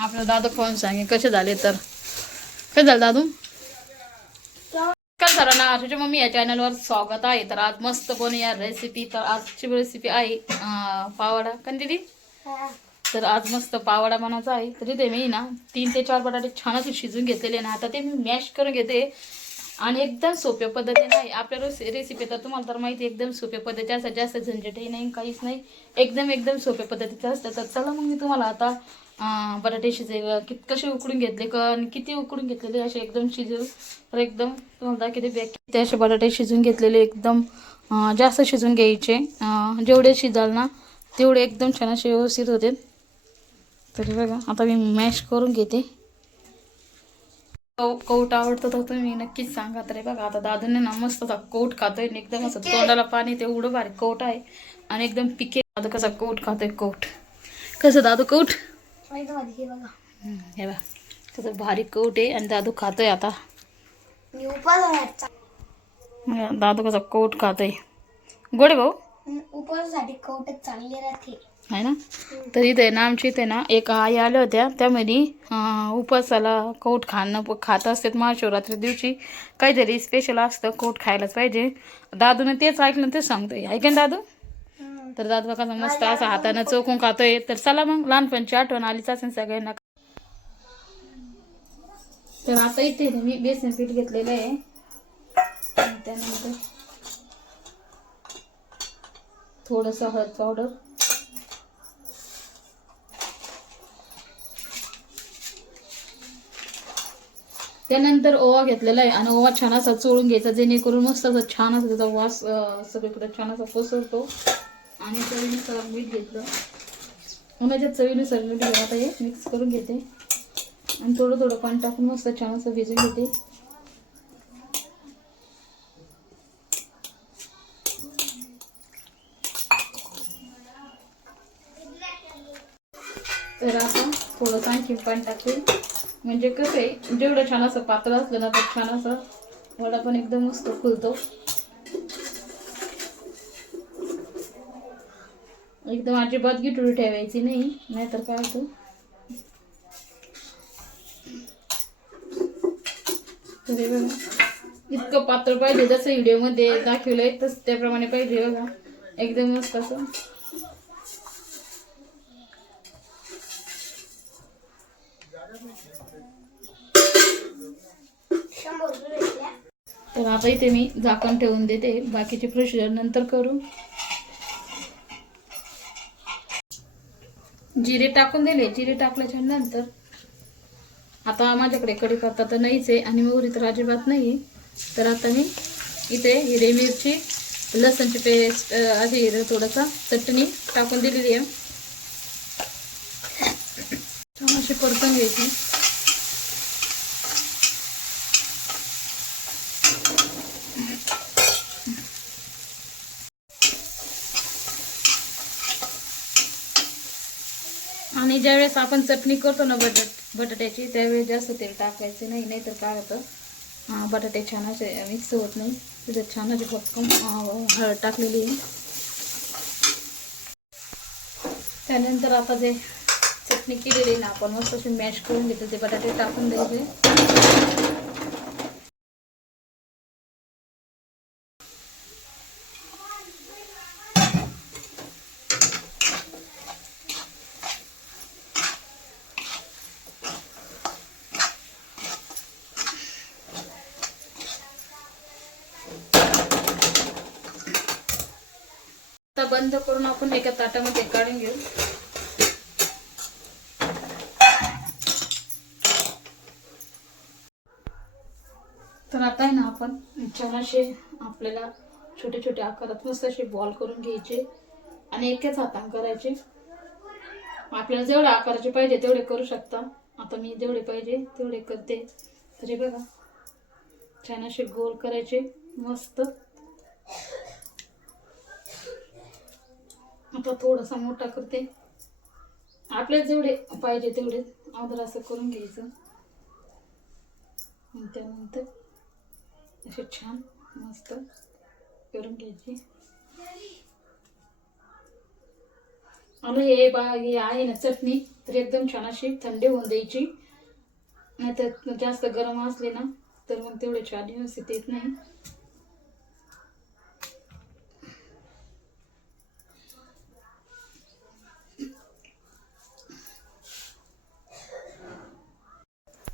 आपलं दादू खाऊन सांगे कसे झाले तर. काय झालं दादू? काय झालं ना, तुझ्या मम्मी या चॅनलवर स्वागत आहे. तर आज मस्त बनवूया रेसिपी. तर आजची रेसिपी आहे पावडा. का दीदी? तर आज मस्त पावडा बनवायचा आहे. तर इथे मी ना 3 ते 4 बटाटे छान असे शिजून घेतलेले ना. आता ते मी मॅश करून घेते आणि एकदम सोप्या पद्धतीने आहे आपल्या रेसिपी. तर तुम्हाला तर माहिती एकदम सोप्या पद्धतीचे असतात, जास्त झंझटही नाही, काहीच नाही, एकदम सोप्या पद्धतीचं असतं. तर चला मग मी तुम्हाला आता बटाटे कसे उकडून घेतले किती उकडून घेतलेले असे एकदम शिजून. तर एकदम तुम्हाला दाखवते बॅग. ते असे बटाटे शिजून घेतलेले एकदम जास्त शिजून घ्यायचे. जेवढे शिजाल ना तेवढे एकदम छान असे व्यवस्थित होते. तर बघा आता मी मॅश करून घेते. कौट आवडतं तर तुम्ही नक्कीच सांगा. तर बघा आता दादूने ना मस्त कौट खातोय एकदम असं तोंडाला पाणी ते एवढं भारी कौट आहे आणि एकदम पिके. दादू कसा कौट खातोय. कौट कसं दादू कौट हे बघा कसं भारी कौट आहे आणि दादू खातोय. आता दादू कसा कौट खातोय. गोडे भाऊ उपवासासाठी कौटच चांगले राहते आहे ना. तर इथे ना आमच्या इथे ना एक आई आल्या होत्या. त्यामध्ये उपवासाला कौट खात असतात. महाशिवरात्री दिवशी काहीतरी स्पेशल असतं, कौट खायलाच पाहिजे. दादूने तेच ऐकलं तेच सांगतोय. ऐकेन दादू. तर दादू बघा मस्त असं हाताने चोखून खातोय. तर चला मग लहानपणची आठवण आलीच असेल सगळ्यांना. तर आता इथे मी बेसन पीठ घेतलेलं आहे. त्यानंतर थोडंसं हळद पावडर, त्यानंतर ओवा घेतलेला आहे आणि ओवा छान असा चोळून घ्यायचा, जेणेकरून मस्त असं छान असा त्याचा वास सगळीकडे छान असा पसरतो. आणि चवीनुसार मीठ घेतलं. माझ्या चवीनुसार मीठ घेऊन आता हे मिक्स करून घेते आणि थोडं पाणी टाकून मस्त छान असं भिजून घेते. तर आता थोडंसं आणखी पाणी टाकते. म्हणजे कसं आहे, जेवढं छान असं पातळ असलं ना तर छान असं वडा पण एकदम मस्त फुलतो. एकदम अजिबात गिटूळ ठेवायची नाही, नाहीतर काय होतं. तर बघा इतकं पातळ पाहिजे जसं व्हिडिओमध्ये दाखवलंय तसं त्याप्रमाणे पाहिजे. बघा एकदम मस्त असं. तर आता इथे मी झाकण ठेवून देते. बाकीची प्रोसिजर नंतर करू. जिरे टाकून दिले. जिरे टाकल्याच्या नंतर आता माझ्याकडे कढीपत्ता तर नाहीच आहे आणि मोहरी तर अजिबात नाही. तर आता मी इथे हिरवी मिरची, लसणची पेस्ट, अशी थोडासा चटणी टाकून दिलेली आहे. छान अशी परतून घ्यायची. आणि ज्यावेळेस आपण चटणी करतो ना बटाट्याची, त्यावेळेस जास्त तेल टाकायचे नाही, नाहीतर काय होतं बटाटे छान असे मिक्स होत नाही. तिथे छान अशी भक्कम हळद टाकलेली आहे. त्यानंतर आता जे चटणी केलेली ना आपण मस्त अशी मॅश करून घेतो, ते बटाटे टाकून द्यायचे. बंद करून आपण एका ताटामध्ये काढून घेऊ. तर आता आहे ना आपण छान असे आपल्याला छोटे छोटे आकारात मस्त असे बॉल करून घ्यायचे आणि एकाच हाताने करायचे. आपल्याला जेवढ्या आकाराचे पाहिजे तेवढे करू शकता. आता मी जेवढे पाहिजे तेवढे करते. तरी बघा छान असे गोल करायचे मस्त. आता थोडासा मोठा करते. आपल्याला जेवढे पाहिजे तेवढे अगोदर असं करून घ्यायचं. त्यानंतर असे छान मस्त करून घ्यायचे. आणि हे आहे ना चटणी, तर एकदम छान अशी थंडी होऊन द्यायची, नाहीतर जास्त गरम असले ना तर मग तेवढे छान व्यवस्थित येत नाही.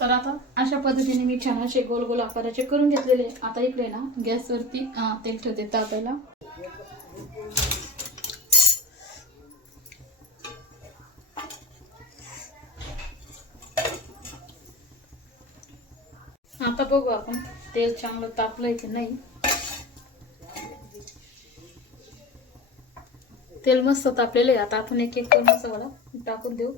तर आता अशा पद्धतीने मी छान असे गोल गोल आकाराचे करून घेतलेले. आता इकडे ना गॅसवरती तेल ठेवते तापायला. आता बघू आपण तेल चांगलं तापलंय की नाही. तेल मस्त तापलेलं आहे. आता आपण एक एक करून मसाला टाकून देऊ.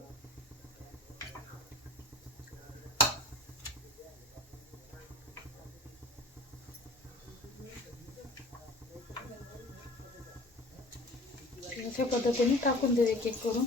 अशा पद्धतीने टाकून देऊ एक एक करून.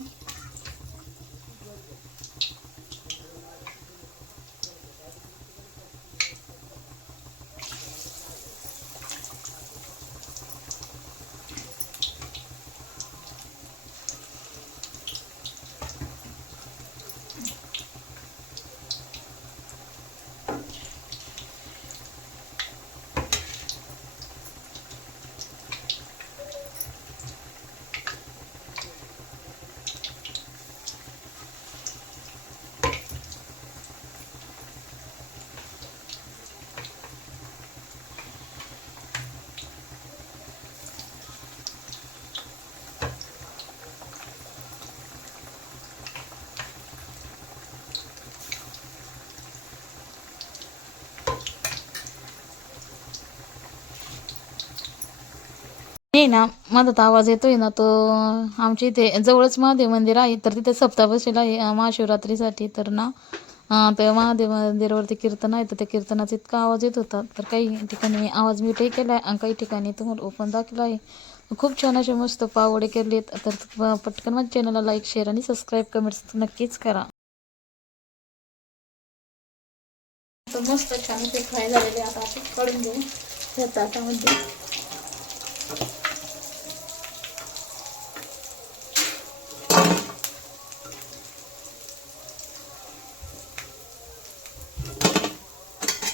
नाही ना माझा आवाज येतोय ना, तो आमच्या इथे जवळच महादेव मंदिर आहे, तर तिथे सप्ताह बसलेला आहे महाशिवरात्रीसाठी. तर ना तर महादेव मंदिरावरती कीर्तन आहे, तर त्या कीर्तनाचा इतका आवाज येत होता. तर काही ठिकाणी मी आवाज म्यूटही केला आहे आणि काही ठिकाणी तुम्हाला ओपन दाखवला आहे. खूप छान असे मस्त पावडे केलेत. तर पटकन माझ्या चॅनलला लाईक, शेअर आणि सबस्क्राईब, कमेंट्स नक्कीच करा. तर मस्त छान ते फ्राय झालेले. आता आपण काढून घेऊ त्या ताटामध्ये.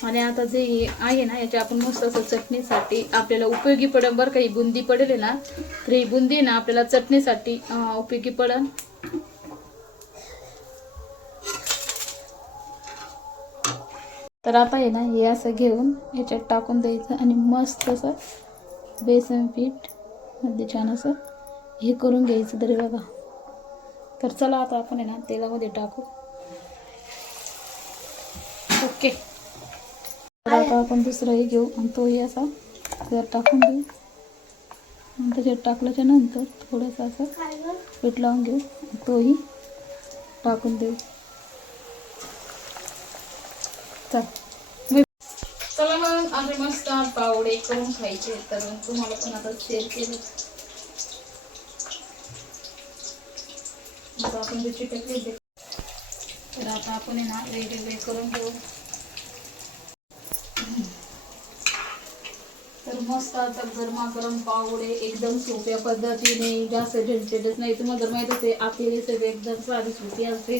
आणि आता जे आहे ना याच्या आपण मस्त असं चटणीसाठी आपल्याला उपयोगी पडेल बरं. काही बुंदी पडेल ना, तर ही बुंदी ना आपल्याला चटणीसाठी उपयोगी पडेल. तर आता आहे ना हे असं घेऊन याच्यात टाकून द्यायचं आणि मस्त असं बेसन पीठ मध्ये छान असं हे करून घ्यायचं. तरी बघा. तर चला आता आपण आहे ना तेलामध्ये टाकू. ओके. तर आता आपण दुसराही घेऊ आणि तोही असा त्यात टाकून देऊ. आणि त्याच्यात टाकल्याच्या नंतर थोडंसं असं पीठ लावून घेऊ, तोही टाकून देऊ. चला मग आम्ही मस्त पावडे करून खायचे, तर तुम्हाला पण आता शेअर केले. आता आपण जे चिकटले तर आता आपण आहे ना वेगवेगळे करून घेऊ. तर मस्त आता गरमागरम पावडे एकदम सोप्या पद्धतीने, जास्त झणझटच नाही. तुम्हाला जर माहित असेल आपली रेसिपी एकदम साधी सोपी असते,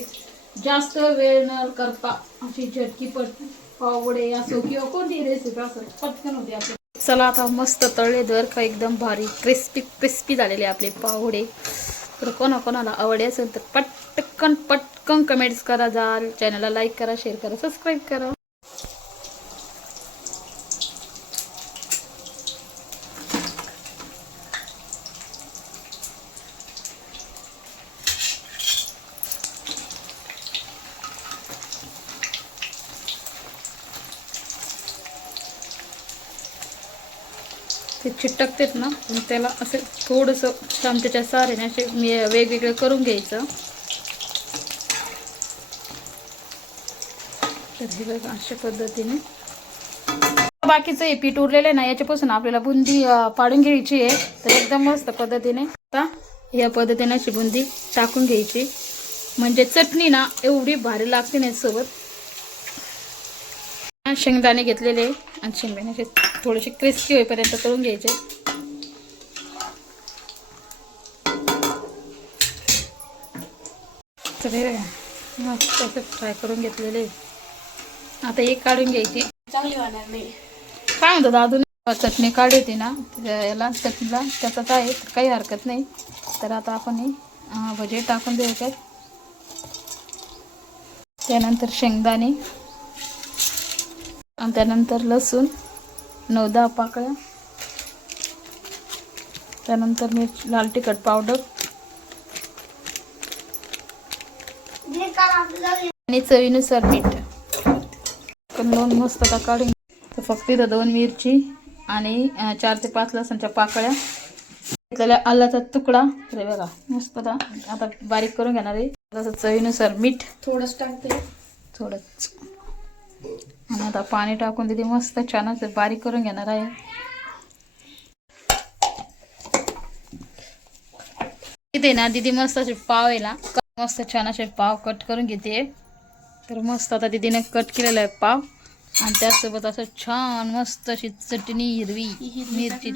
जास्त वेळ न करता अशी झटकीपट पावडे असो किंवा कोणती रेसिपी असो पटकन होते आपली. चला आता मस्त तळले दर का एकदम भारी क्रिस्पी क्रिस्पी झालेले आपले पावडे. तर कोणाकोणाला आवडले असेल तर पटकन पटकन कमेंट्स करा, जाल चॅनलला लाईक करा, शेअर करा, सबस्क्राईब करा. ते चिटकतेत ना, त्याला असं थोडंसं चमच्याच्या साहाय्याने असे वेगवेगळे करून घ्यायचं. तर हे बघा अशा पद्धतीने बाकीचं हे पीठ उरलेलं आहे ना, याच्यापासून आपल्याला बुंदी पाडून घ्यायची आहे. तर एकदम मस्त पद्धतीने आता या पद्धतीने अशी बुंदी टाकून घ्यायची, म्हणजे चटणी ना एवढी भारी लागते ना सोबत. शेंगदाणे घेतलेले आणि शेंगदाणे थोडेसे क्रिस्पी होईपर्यंत तळून घ्यायचे. तर हे बघा, मस्त असं फ्राय करून घेतलेले. आता एक काढून घ्यायची. चांगली होणार नाही. काय म्हणतात अजून चटणी काढली होती ना याला चटणीला, त्याचाच आहे तर काही हरकत नाही. तर आता आपण हे भजे टाकून द्यायचे. त्यानंतर शेंगदाणे आणि त्यानंतर लसूण 9-10 पाकळ्या. त्यानंतर मिरची, लाल तिखट पावडर आणि चवीनुसार मीठ. लोण मस्त आता काढून. तर फक्त इथं 2 मिरची आणि 4 ते 5 लसणच्या पाकळ्या घेतलेल्या, आल्याचा तुकडा. तर बघा मस्त आता बारीक करून घेणार आहे. तसं चवीनुसार मीठ थोडंच टाकते, थोडंच. आणि आता पाणी टाकून तिथे मस्त छान असं बारीक करून घेणार आहे. तिथे ना दिदी मस्त असे पाव आहे ना, मस्त छान असे पाव कट करून घेते. तर मस्त आता दिदीने कट केलेला आहे पाव. आणि त्यासोबत असं छान मस्त अशी चटणी, हिरवी मिरची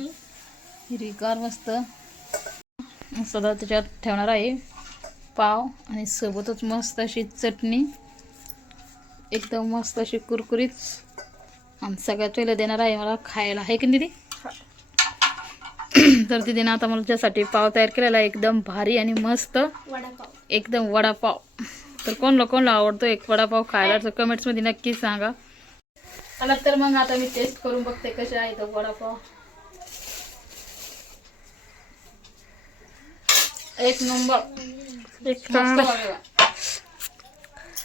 हिरवीगार मस्त मस्त आता त्याच्यात ठेवणार आहे पाव. आणि सोबतच मस्त अशी चटणी, एकदम मस्त अशी कुरकुरीत. आणि सगळ्यात पहिलं देणार आहे मला खायला, आहे की दिदी? तर दिदीनं आता मला त्यासाठी पाव तयार केलेला आहे, एकदम भारी आणि मस्त वडापाव. एकदम वडापाव. तर कोणला आवडतो एक वडापाव खायला, तर कमेंट्समध्ये नक्की सांगा. चला तर मग आता मी टेस्ट करून बघते कसे आहे तो वडापाव. एक नंबर,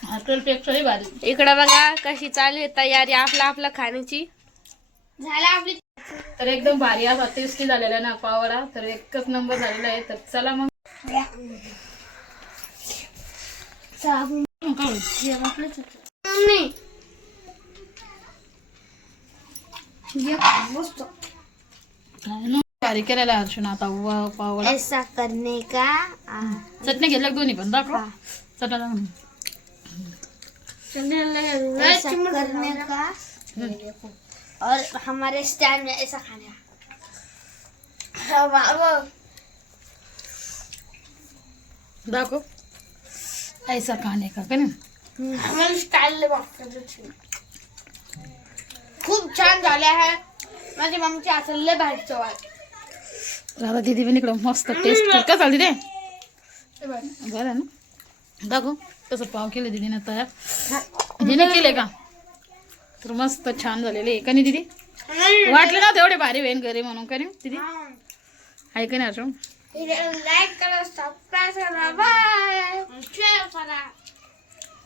हॉटेलपेक्षाही भारी. इकडं बघा कशी चालू आहे तयारी आपलं खाण्याची. झाला आपली. तर एकदम भारी असा टेस्टी झालेला आहे ना पावडा. तर एकच नंबर झालेला आहे. तर चला मग भारी केलेला आहे अर्जुन आता पावडा. ऐसा करने का चटणी घेतल्या दोन्ही पण दाखव. चटणा ऐसा करने का और हमारे स्टाइल में ऐसा खाना. दाखव ऐसा खाणे का काय ना. हमारे स्टाइल खूप छान झाले आहे. माझी मम्मीची असं लय भारी चव आहे. आता दीदी पण इकडं मस्त टेस्ट का चालते ते बरं ना. दाखव तसं पाव केलं दीदीनं तयार. दीदीने केले का? तर मस्त छान झालेले आहे का नाही दीदी? वाटलं ना तेवढे भारी होईन घरी म्हणून का नाही दीदी? आहे का नाही अर्जुन? लाईक करा, सबस्क्राईब करा, बाय शेअर करा.